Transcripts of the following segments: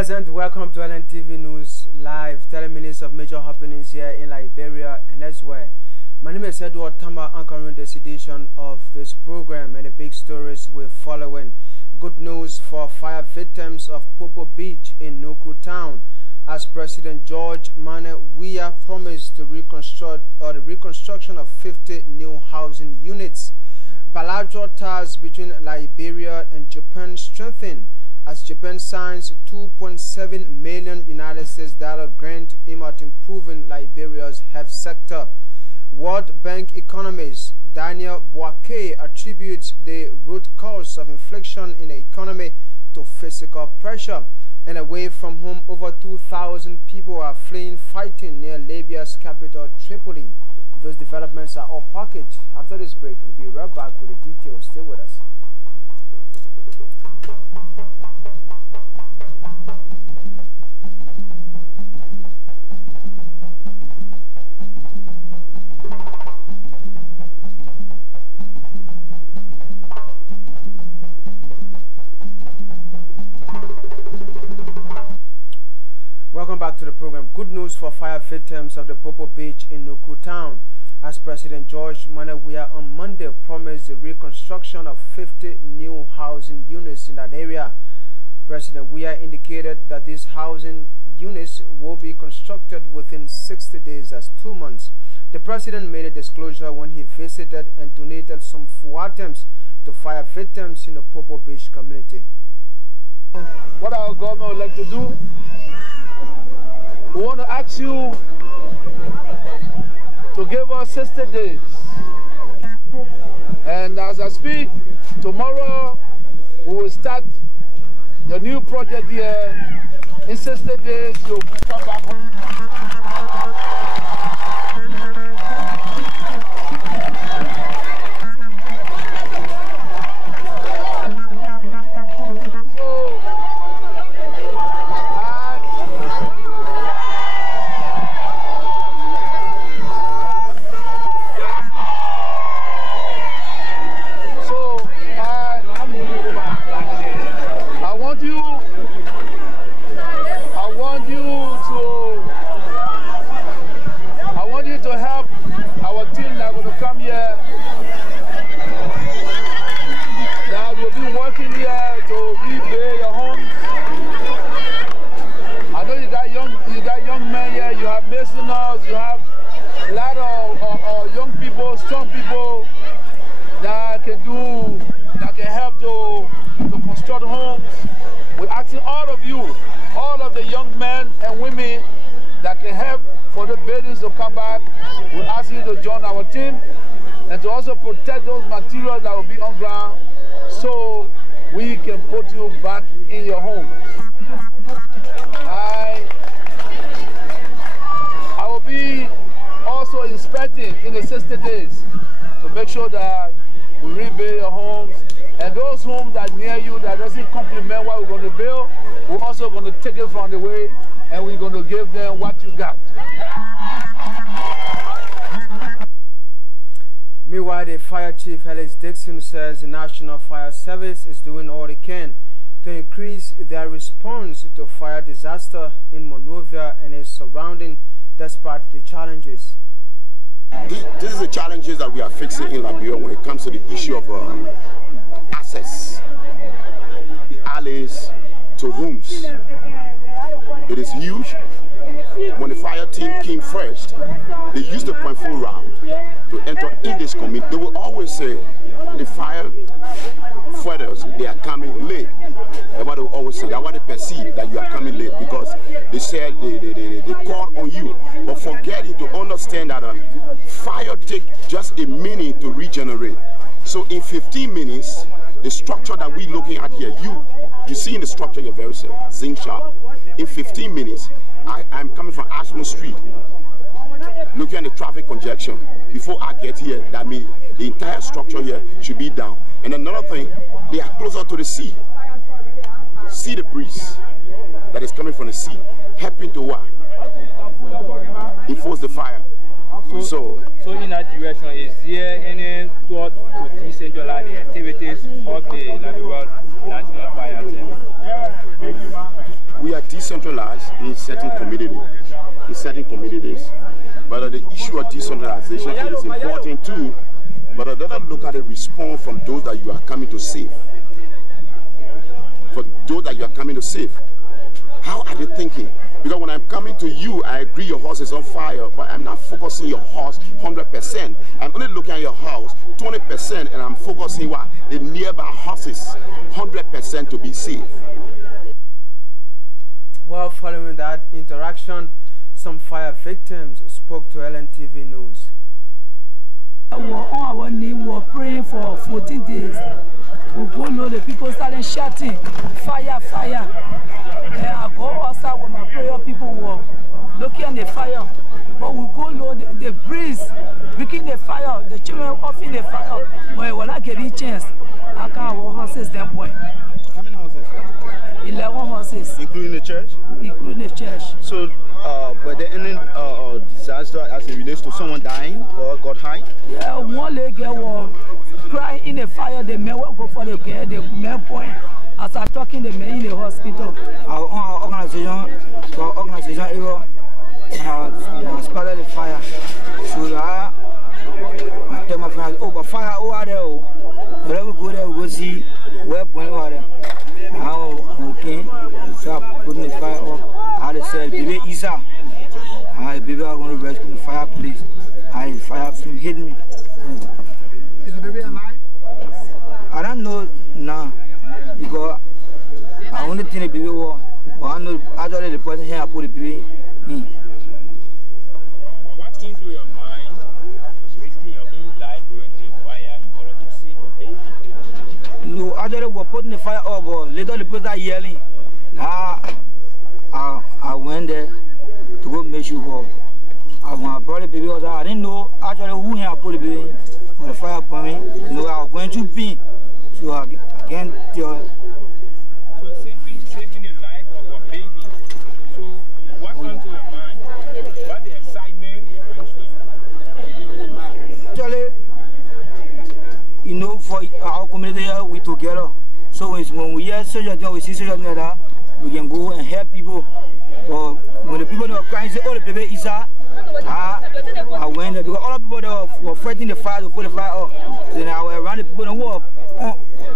Present, welcome to LNTV News Live, 30 minutes of major happenings here in Liberia and elsewhere. My name is Edward Tamba, anchoring this edition of this program, and the big stories we're following. Good news for fire victims of Popo Beach in Nukru Town, as President George Mane Weah promised to reconstruct the reconstruction of 50 new housing units. Bilateral ties between Liberia and Japan strengthen as Japan signs $2.7 million United States grant aimed at improving Liberia's health sector. World Bank economist Daniel Boake attributes the root cause of inflation in the economy to physical pressure. And away from home, over 2,000 people are fleeing fighting near Libya's capital, Tripoli. Those developments are all packaged. After this break, we'll be right back with the details. Stay with us. Welcome back to the program. Good news for fire victims of the Popo Beach in Nukru Town, as President George Mane Weah on Monday promised the reconstruction of 50 new housing units in that area. President Weah indicated that these housing units will be constructed within 60 days, as 2 months. The president made a disclosure when he visited and donated some food items to fire victims in the Popo Beach community. What our government would like to do, we want to ask you to give us 60 days. And as I speak, tomorrow we will start the new project here. In 60 days, you'll come back home. You have a lot of young people, strong people that can help to construct homes. We're asking all of you, all of the young men and women that can help for the buildings to come back. We're asking you to join our team and to also protect those materials that will be on ground so we can put you back in your homes. I will be also inspecting in the 60 days to make sure that we rebuild your homes, and those homes that are near you that doesn't complement what we're going to build, we're also going to take it from the way and we're going to give them what you got. Meanwhile, the Fire Chief Alex Dixon says the National Fire Service is doing all it can to increase their response to fire disaster in Monrovia and its surrounding, despite the challenges. This is the challenges that we are facing in Liberia when it comes to the issue of access, alleys to homes. It is huge. When the fire team came first, they used the .4 round to enter in this community. They will always say the fire fighters, they are coming late. That's what they will always say. That's what they perceive, that you are coming late, because they said they call on you. But forgetting to understand that fire takes just a minute to regenerate. So in 15 minutes, the structure that we're looking at here, you see in the structure, you're very safe, zinc sharp. In 15 minutes, I'm coming from Ashmore Street, looking at the traffic congestion. Before I get here, that means the entire structure here should be down. And another thing, they are closer to the sea. See the breeze that is coming from the sea, helping to what? Enforce the fire. So in that direction, is there any thought to decentralize the activities of the Liberia National Fire Service? we are decentralized in certain communities. But the issue of decentralization is important too. But I don't look at the response from those that you are coming to save. For those that you are coming to save, how are they thinking? Because when I'm coming to you, I agree your house is on fire, but I'm not focusing your house 100%. I'm only looking at your house 20%, and I'm focusing what the nearby houses 100% to be saved. Well, following that interaction, some fire victims spoke to LNTV News. We were on our knee, we were praying for 14 days. We go low, the people started shouting, fire, fire. And I go outside with my prayer, people were looking at the fire. But we go low, the breeze, breaking the fire, the children off in the fire. But we're not getting chance. I can't walk horses them point. How many horses? 11 horses. Including the church? Including the church. So, were there any disaster as it relates to someone dying or got high? Yeah, one lady was crying in the fire. The men will go for the care. The men point. As I talking, the men in the hospital. Our organization started the fire. So I tell my friends, oh, but fire over there. Whenever we go there, we go see where point over there. How okay, start putting the fire up. I said, baby Isa, baby are going to rescue the fire, please. The fire hit me. Is the baby alive? I don't know now, because I only think the baby was, but I know actually the person here I put the baby in. What came to your mind, risking your own life going to the fire in order to save your baby? No, actually we were putting the fire up, but later the people started yelling. I went there to go make sure. I brought the baby out. I didn't know actually who here put the baby in for the fire for me. You know, I was going to pin, so I can't tell. So saving the life of a baby. So what comes to your mind? What the excitement it brings to you? Actually, you know, for our community here, we together. So when we hear such a thing, we see such a thing like that, we can go and help people. But when the people are crying, say, oh, the baby Isa, I went there because all the people that were fighting the fire to put the fire up. Then I went around the people and walk,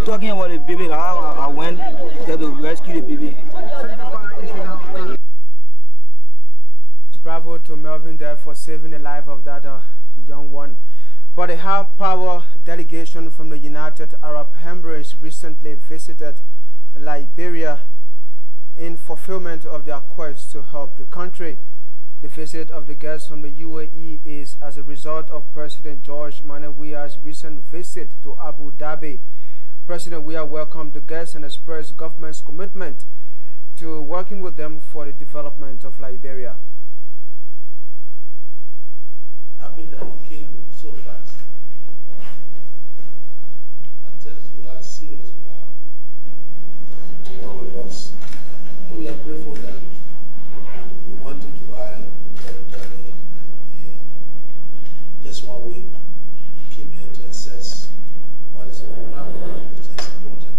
talking about the baby. I went there to rescue the baby. Bravo to Melvin there for saving the life of that young one. But a high-power delegation from the United Arab Emirates recently visited Liberia in fulfillment of their quest to help the country. The visit of the guests from the UAE is as a result of President George Weah's recent visit to Abu Dhabi. President Weah welcomed the guests and expressed government's commitment to working with them for the development of Liberia. Happy that you came so fast. That tells you how serious you are to work with us. We are grateful that we went to Dubai in just 1 week. We came here to assess what is around. It's important.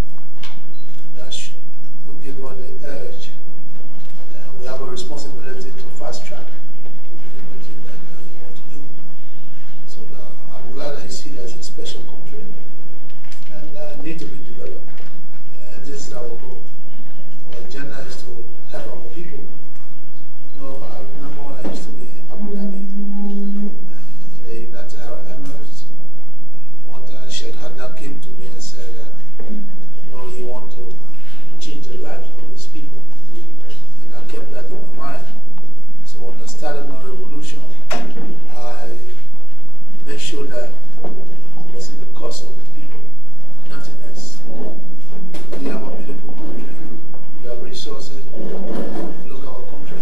That will give us the urge. We have a responsibility to fast track everything that you want to do. So I'm glad that you see that it's a special country and need to be developed. And this is our goal. Our agenda is to help our people. You know, I remember when I used to be in Abu Dhabi, in the United Arab Emirates. One time Sheikh Haddad came to me and said that, you know, he wanted to change the lives of his people. And I kept that in my mind. So when I started my revolution, I made sure that it was in the cause of the people, nothing else. We have a beautiful country. We have resources. Look at our country.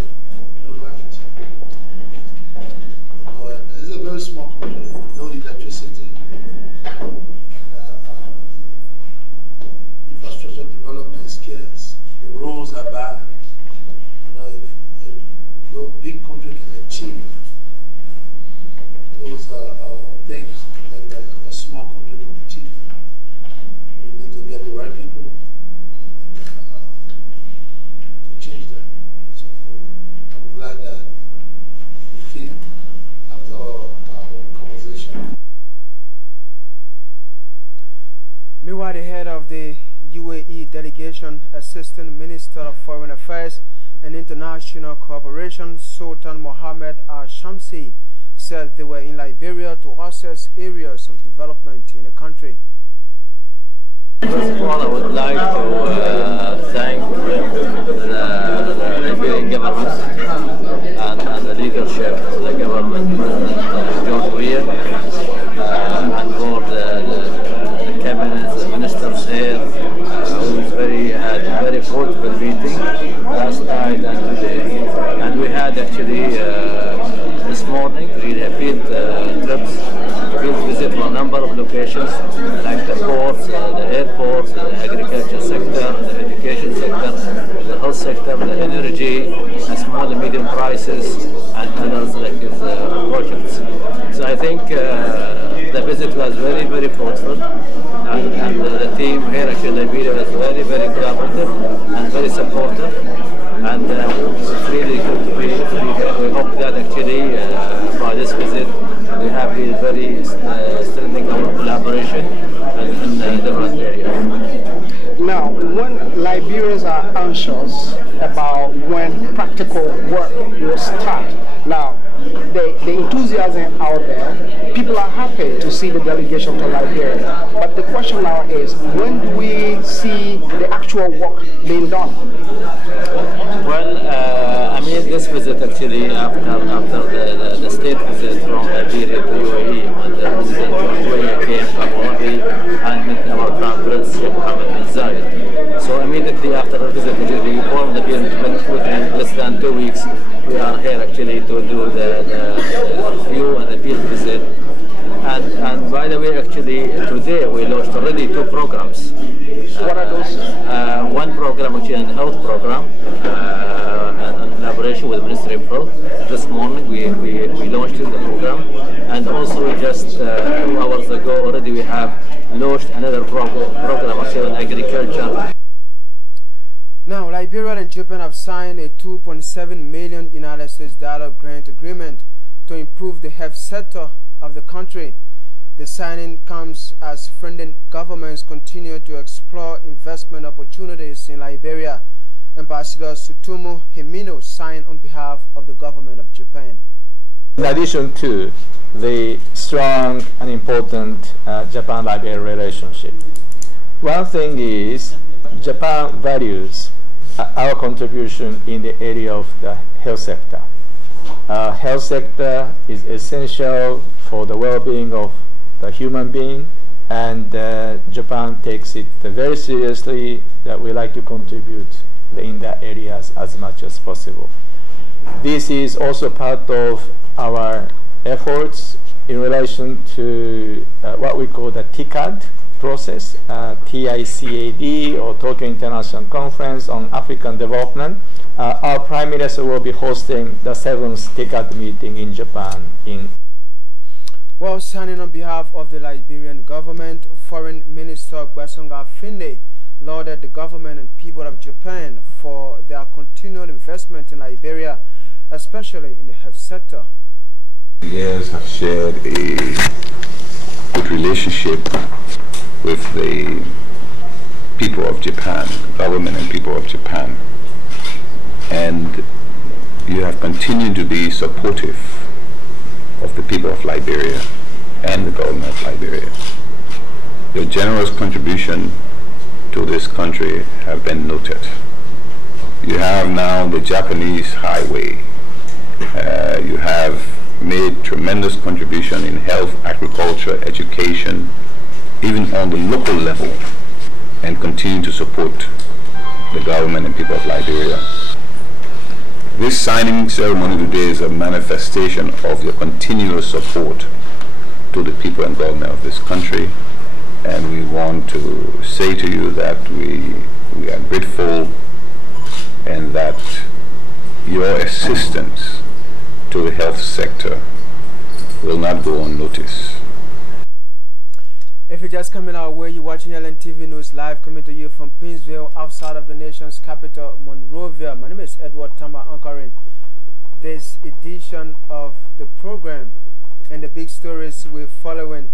No light. It's a very small country. No electricity. Infrastructure development is scarce. The roads are bad. You know, if no big country can achieve those things that a small country can achieve. We need to get the right people to change that. delegation, Assistant Minister of Foreign Affairs and International Cooperation, Sultan Mohammed Al-Shamsi, said they were in Liberia to assess areas of development in the country. First of all, I would like to thank the Liberian government and the leadership of the government, President George Weah, and for the cabinet, the ministers here, who had a very fruitful meeting last night and today. And we had actually this morning really a field trips, field visit to a number of locations like the ports, the airports, the agriculture sector, the education sector, the health sector, the energy, and small and medium prices, and others like his projects. So I think the visit was very, very fruitful, and the team here actually in Liberia was very, very collaborative and very supportive, and it's really good to be here. We hope that actually by this visit we have been very strengthening our collaboration in different areas. Now, when Liberians are anxious about when practical work will start, now the enthusiasm out there, people are happy to see the delegation to Liberia. But the question now is, when do we see the actual work being done? Well, I mean, this visit actually after the state visit from Liberia to UAE, when the President George Weah came to Abu Dhabi and met our Crown Prince Sheikh Mohammed bin Zayed. So immediately after the visit, actually, we formed the BN within less than 2 weeks. We are here actually to do the review and the field visit. And by the way, actually today we launched already 2 programs. What are those? One program actually a health program in collaboration with the Ministry of Health. This morning we launched the program, and also just 2 hours ago already we have launched another program actually on agriculture. Now, Liberia and Japan have signed a $2.7 million United States grant agreement to improve the health sector of the country. The signing comes as friendly governments continue to explore investment opportunities in Liberia. Ambassador Sutomo Himino signed on behalf of the government of Japan. In addition to the strong and important Japan-Liberia relationship, one thing is Japan values our contribution in the area of the health sector. Health sector is essential for the well-being of the human being, and Japan takes it very seriously that we like to contribute in that areas as much as possible. This is also part of our efforts in relation to what we call the TICAD process, TICAD, or Tokyo International Conference on African Development. Our Prime Minister will be hosting the 7th TICAD meeting in Japan While signing on behalf of the Liberian government, Foreign Minister Gbasonga Finde lauded the government and people of Japan for their continued investment in Liberia, especially in the health sector. The years have shared a good relationship with the people of Japan, government and people of Japan, and you have continued to be supportive of the people of Liberia and the government of Liberia. Your generous contribution to this country have been noted. You have now the Japanese highway. You have made tremendous contribution in health, agriculture, education, even on the local level, and continue to support the government and people of Liberia. This signing ceremony today is a manifestation of your continuous support to the people and government of this country, and we want to say to you that we are grateful, and that your assistance to the health sector will not go unnoticed. If you're just coming our way, you're watching LNTV News Live, coming to you from Princeville, outside of the nation's capital, Monrovia. My name is Edward Tamba, anchoring this edition of the program, and the big stories we're following.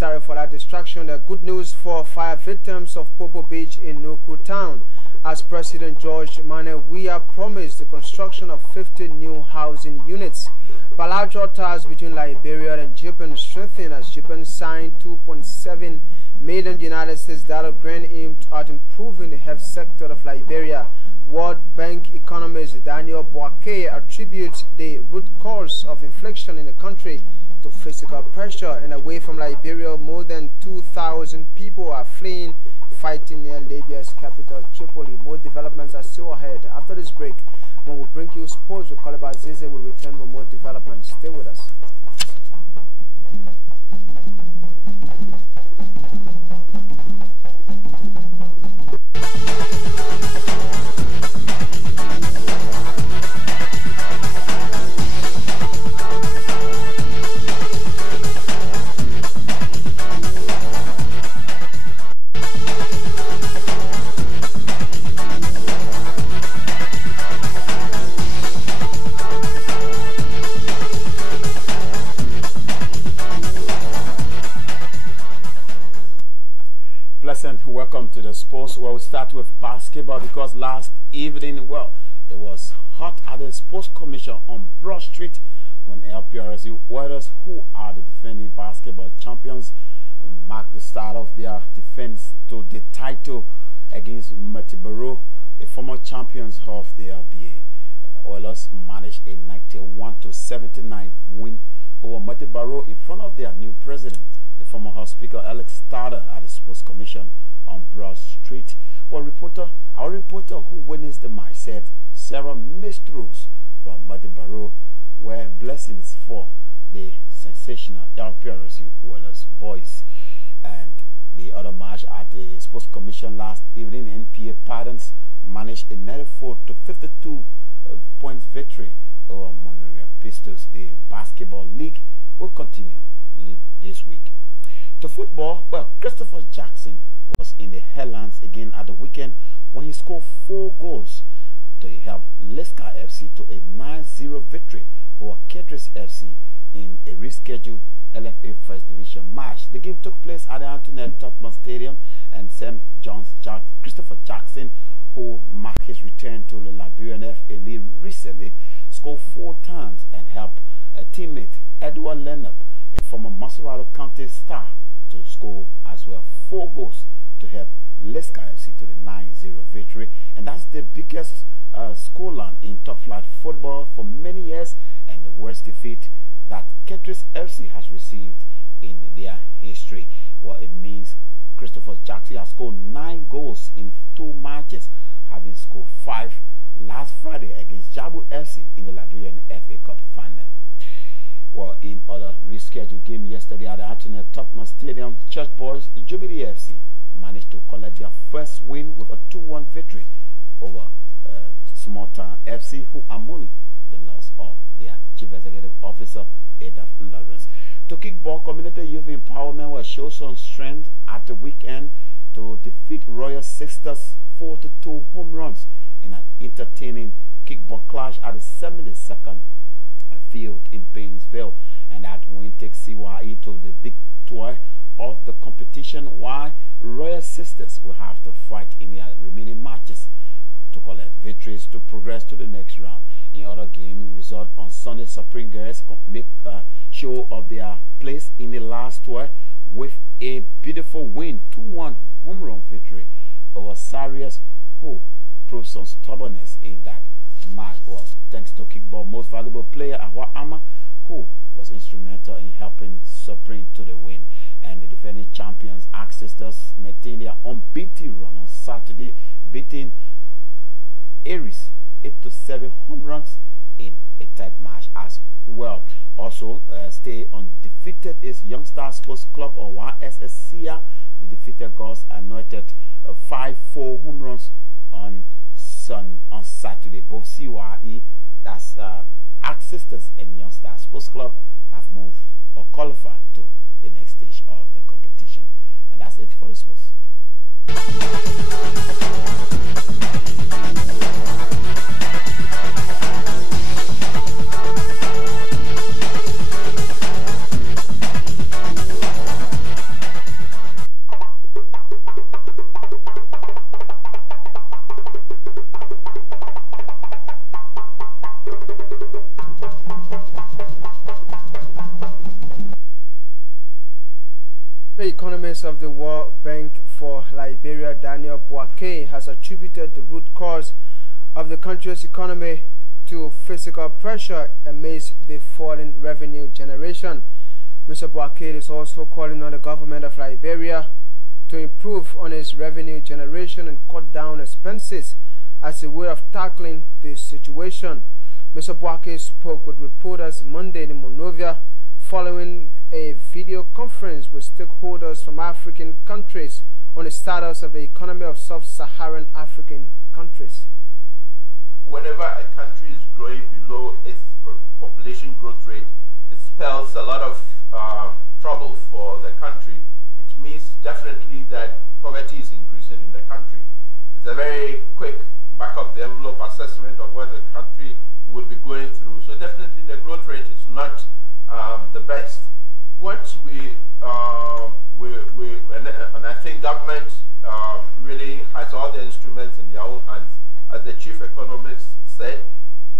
Sorry for that distraction. Good news for fire victims of Popo Beach in Nuku Town. As President George Mane Weah promised the construction of 50 new housing units. Bilateral ties between Liberia and Japan strengthened as Japan signed $2.7 million United States grant aimed at improving the health sector of Liberia. World Bank economist Daniel Boake attributes the root cause of inflation in the country to physical pressure, and away from Liberia, more than 2,000 people are fleeing, fighting near Libya's capital, Tripoli. More developments are still ahead. After this break, when we bring you sports with Kaliba Zize, we'll return with more developments. Stay with us. Welcome to the sports. Well, we'll start with basketball because last evening, well, it was hot at the Sports Commission on Broad Street when LPRC Warriors, who are the defending basketball champions, marked the start of their defense to the title against Matibaro, the former champions of the LBA. Oilers managed a 91-79 win over Matibaro in front of their new president, the former House Speaker Alex Starter, at the Sports Commission on Broad Street. Well, our reporter who witnessed the match said several missed throws from Matibaro were blessings for the sensational LPRC Warriors boys. And the other match at the Sports Commission last evening, NPA Patterns managed a 94-52 points victory over Monrovia Pistols. The basketball league will continue this week. To football, well, Christopher Jackson was in the headlines again at the weekend when he scored 4 goals to help Leicester FC to a 9-0 victory over Catrice FC in a rescheduled LFA First Division match. The game took place at the Antoinette Tottenham Stadium, and St. John's Christopher Jackson, who marked his return to the Liberian FA League recently, scored 4 times and helped a teammate Edward Leonard, a former Maserado County star, to score as well 4 goals to help Leicester FC to the 9-0 victory. And that's the biggest scoreline in top flight football for many years, and the worst defeat that Catrice FC has received in their history. Well, it means Christopher Jackson has scored 9 goals in 2 matches, having scored 5 last Friday against Jabu FC in the Liberian FA Cup final. Well, in other rescheduled game yesterday at the Antoinette Tottenham Stadium, Church Boys Jubilee FC managed to collect their first win with a 2-1 victory over Small Town FC, who are mourning the loss of their Chief Executive Officer, Adolf Lawrence. To kickball, Community Youth Empowerment will show some strength at the weekend to defeat Royal Sisters 4-2 home runs in an entertaining kickball clash at the 72nd field in Painesville, and that win takes CYE to the big tour of the competition, while Royal Sisters will have to fight in their remaining matches to collect victories to progress to the next round. In other game result on Sunday, Supreme Girls make a show of their place in the last tour with a beautiful win, 2-1 home run victory over Sarius, who proved some stubbornness in that match. Well, thanks to kickball most valuable player Ahwa Ama, who was instrumental in helping Supreme to the win. And the defending champions Arc Sisters maintained their unbeaten run on Saturday, beating Aries 8-7 home runs in a tight match as well. Also, stay undefeated is Youngstar Sports Club, or YSSCA. The defeated Girls Anointed 5-4 home runs on Saturday. Both CYE, that's Arc Sisters, and Youngstar Sports Club have moved or qualified to the next stage of the competition. And that's it for the sports. economist of the World Bank for Liberia, Daniel Boakye, has attributed the root cause of the country's economy to physical pressure amidst the falling revenue generation. Mr. Boakye is also calling on the government of Liberia to improve on its revenue generation and cut down expenses as a way of tackling this situation. Mr. Boakye spoke with reporters Monday in Monrovia following a video conference with stakeholders from African countries on the status of the economy of sub-Saharan African countries. Whenever a country is growing below its population growth rate, it spells a lot of trouble for the country. It means definitely that poverty is increasing in the country. It's a very quick back-of-the-envelope assessment of what the country would be going through. So definitely the growth rate is not the best. What and I think government really has all the instruments in their own hands. As the chief economist said,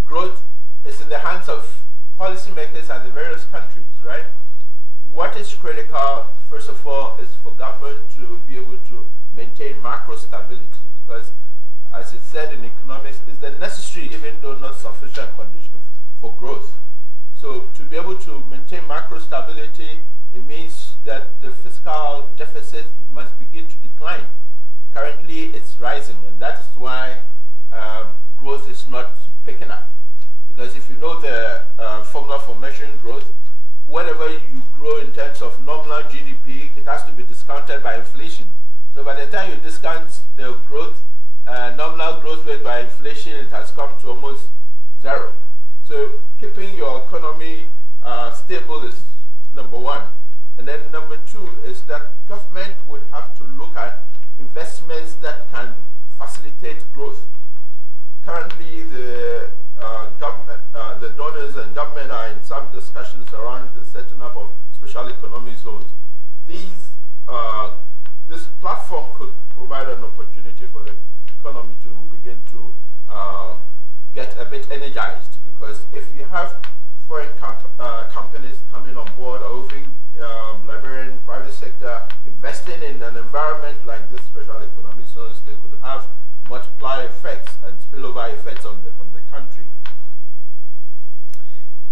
growth is in the hands of policymakers and the various countries, right? What is critical, first of all, is for government to be able to maintain macro stability, because, as it said in economics, is the necessary, even though not sufficient, condition for growth. So to be able to maintain macro stability, it means that the fiscal deficit must begin to decline. Currently, it's rising, and that is why growth is not picking up. Because if you know the formula for measuring growth, whatever you grow in terms of nominal GDP, it has to be discounted by inflation. So by the time you discount the growth, nominal growth rate by inflation, it has come to almost zero. So keeping your economy stable is number one. And then number two is that government would have to look at investments that can facilitate growth. Currently, the donors and government are in some discussions around the setting up of special economic zones. This platform could provide an opportunity for the economy to begin to get a bit energized, because if you have foreign companies coming on board, or even Liberian private sector investing in an environment like this special economic zones, they could have multiplier effects and spillover effects on the country.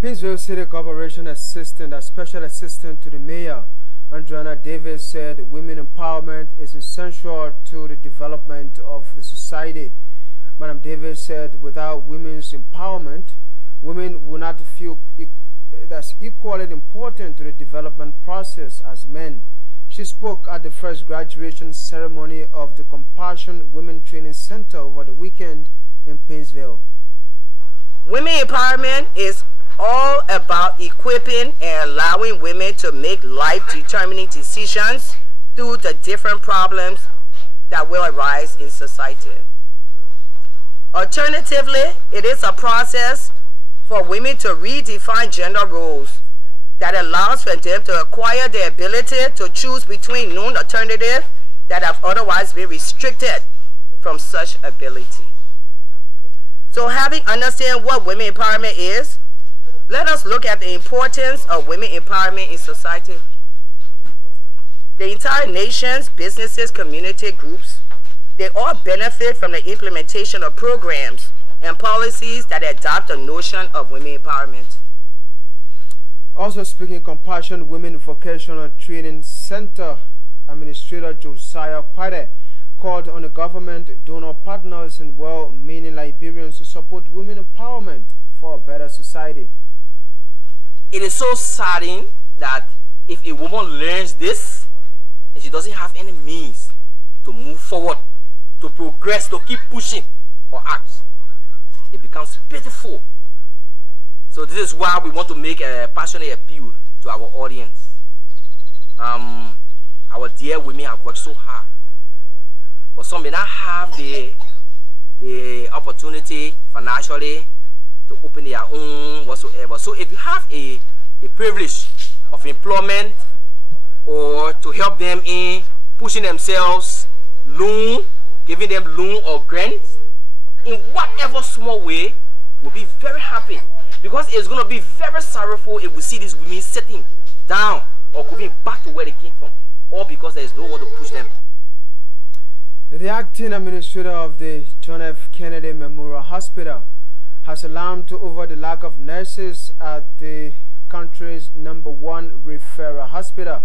Pittsville City Corporation Assistant, a special assistant to the mayor, Andreana Davis, said women empowerment is essential to the development of the society. Madam Davis said without women's empowerment, women will not feel that's equally important to the development process as men. She spoke at the first graduation ceremony of the Compassion Women Training Center over the weekend in Pittsville. Women empowerment is all about equipping and allowing women to make life-determining decisions through the different problems that will arise in society. Alternatively, it is a process for women to redefine gender roles that allows for them to acquire the ability to choose between known alternatives that have otherwise been restricted from such ability. So having understand what women empowerment is, let us look at the importance of women empowerment in society. The entire nations, businesses, community groups, they all benefit from the implementation of programs and policies that adopt the notion of women empowerment. Also speaking, Compassion Women Vocational Training Center Administrator Josiah Pilate called on the government, donor partners, and well-meaning Liberians to support women empowerment for a better society. It is so saddening that if a woman learns this and she doesn't have any means to move forward, to progress, to keep pushing or act, it becomes pitiful. So this is why we want to make a passionate appeal to our audience. Our dear women have worked so hard, but some may not have the opportunity financially to open their own whatsoever. So if you have a privilege of employment, or to help them in pushing themselves, loan, giving them loan or grants, in whatever small way, we'll be very happy. Because it's going to be very sorrowful if we see these women sitting down or going back to where they came from. all because there is no one to push them. The acting administrator of the John F. Kennedy Memorial Hospital has alarmed over the lack of nurses at the country's #1 referral hospital.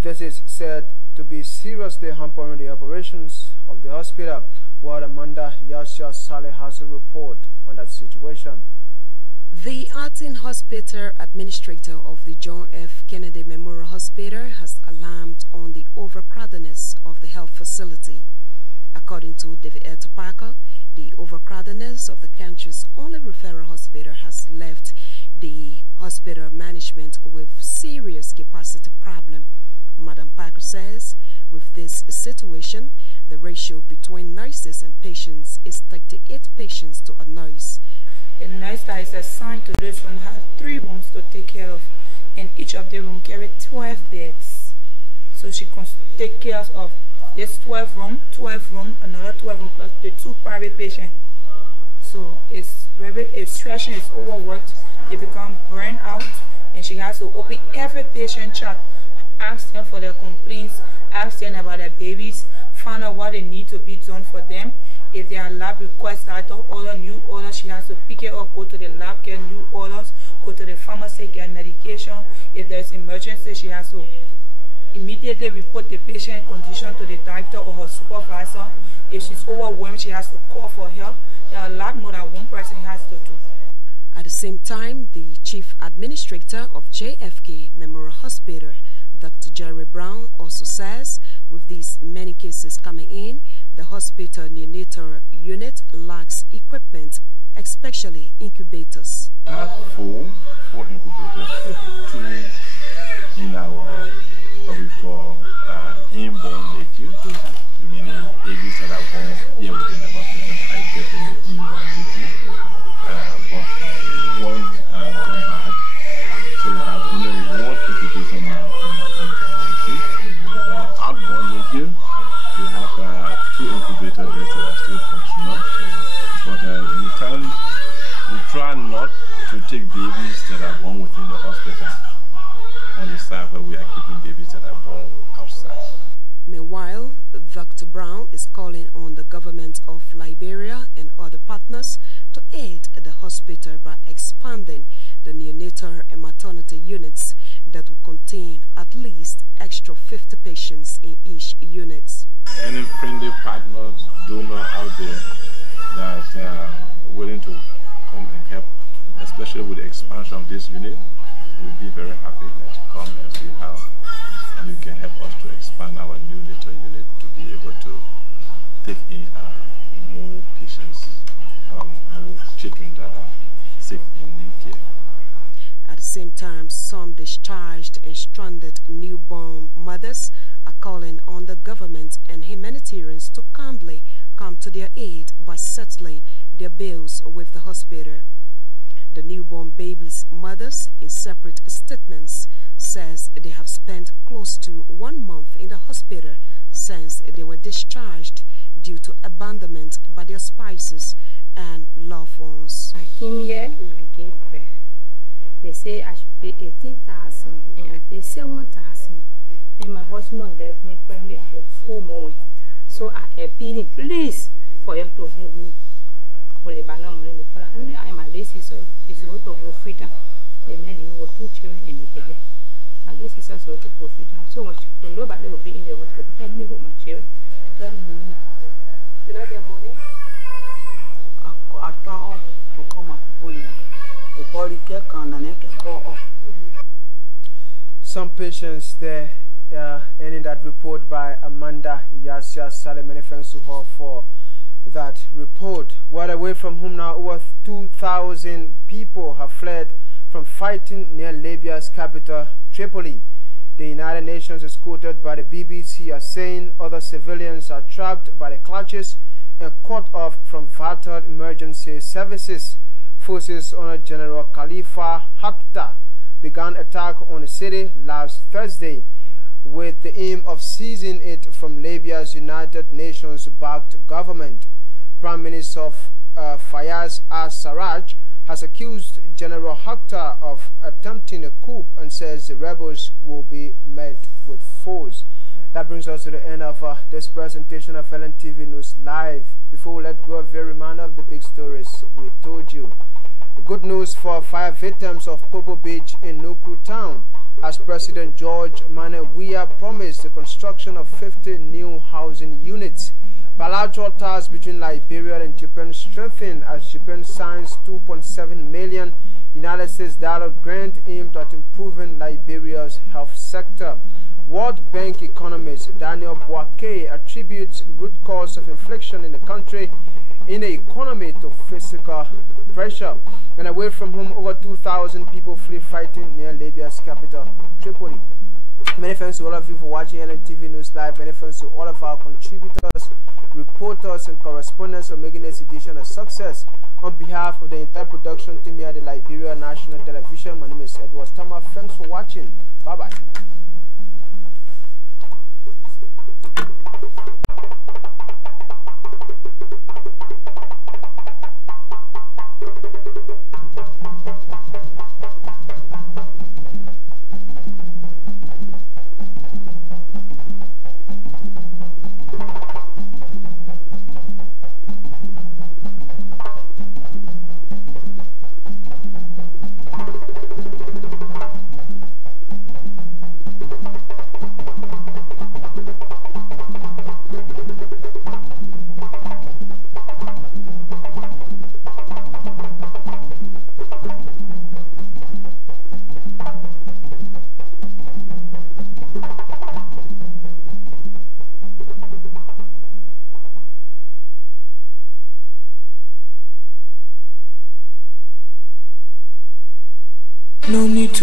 This is said to be seriously hampering the operations of the hospital, while Amanda Yasha Saleh has a report on that situation. The acting hospital administrator of the John F. Kennedy Memorial Hospital has alarmed on the overcrowdedness of the health facility. According to David Parker, the overcrowdedness of the country's only referral hospital has left the hospital management with serious capacity problem. Madam Parker says, with this situation, the ratio between nurses and patients is 38 patients to a nurse. The nurse that is assigned to this room has 3 rooms to take care of, and each of the rooms carry 12 beds. So she can take care of this 12 room, another 12 room plus the 2 private patients. So it's stressing, it's overworked, they become burned out, and she has to open every patient chart, ask them for their complaints, ask them about their babies, find out what they need to be done for them. If there are lab requests, that order new orders, she has to pick it up, go to the lab, get new orders, go to the pharmacy, get medication. If there's emergency, she has to immediately report the patient condition to the doctor or her supervisor. If she's overwhelmed, she has to call for help. There are a lot more than one person has to do. At the same time, the chief administrator of JFK Memorial Hospital, Dr. Jerry Brown, also says with these many cases coming in, the hospital neonatal unit lacks equipment, especially incubators. We have four incubators, 2 in our what we call inborn native, meaning babies that are born here within the hospital. I get them the inborn native, but one gone bad, so we have only 1 incubator now in our inborn native. For the outborn native, we have 2 incubators there that are still functional, but we try not to take babies that are born within the hospital on the side where we are keeping babies that are born outside. Meanwhile, Dr. Brown is calling on the government of Liberia and other partners to aid the hospital by expanding the neonatal and maternity units that will contain at least extra 50 patients in each unit. Any friendly partners, donor out there that's willing to come and help, especially with the expansion of this unit, we'll be very happy that you come and see how you can help us to expand our new little unit to be able to take in more patients, more children that are sick and need care. At the same time, some discharged and stranded newborn mothers are calling on the government and humanitarians to kindly come to their aid by settling their bills with the hospital. The newborn babies' mothers, in separate statements, says they have spent close to 1 month in the hospital since they were discharged due to abandonment by their spouses and loved ones. I came here, I gave birth. They say I should pay 18,000 and I pay 7,000. And my husband left me pregnant at 4 more. So I appeal, please, for you to help me. For the banner money, I am a lazy, so it's a lot of freedom. They made me with 2 children in the belly. And this is also to profit. So much to nobody will be in the hospital. Help me with my children. Tell me. You know their money? I thought to come up with the body care can and call off. Some patients there, ending that report by Amanda Yasia Saleh. Many thanks to her for that report. Well, away from home now, over 2,000 people have fled from fighting near Libya's capital, Tripoli. The United Nations is quoted by the BBC as saying other civilians are trapped by the clutches and cut off from vital emergency services. Forces under General Khalifa Haftar began attack on the city last Thursday with the aim of seizing it from Libya's United Nations-backed government. Prime Minister Fayez al-Sarraj has accused General Haftar of attempting a coup and says the rebels will be met with force. That brings us to the end of this presentation of LNTV News Live. Before we let go, a very reminder of the big stories we told you. The good news for fire victims of Popo Beach in Nukru Town, as President George Manewia promised the construction of 50 new housing units. Bilateral ties between Liberia and Japan strengthened as Japan signs $2.7 million United States grant aimed at improving Liberia's health sector. World Bank economist Daniel Boake attributes root cause of inflation in the country in the economy to physical pressure. And away from home, over 2,000 people flee fighting near Libya's capital, Tripoli. Many thanks to all of you for watching LNTV News Live. Many thanks to all of our contributors, reporters, and correspondents for making this edition a success. On behalf of the entire production team here at the Liberia National Television, my name is Edward Tama. Thanks for watching. Bye-bye. No need to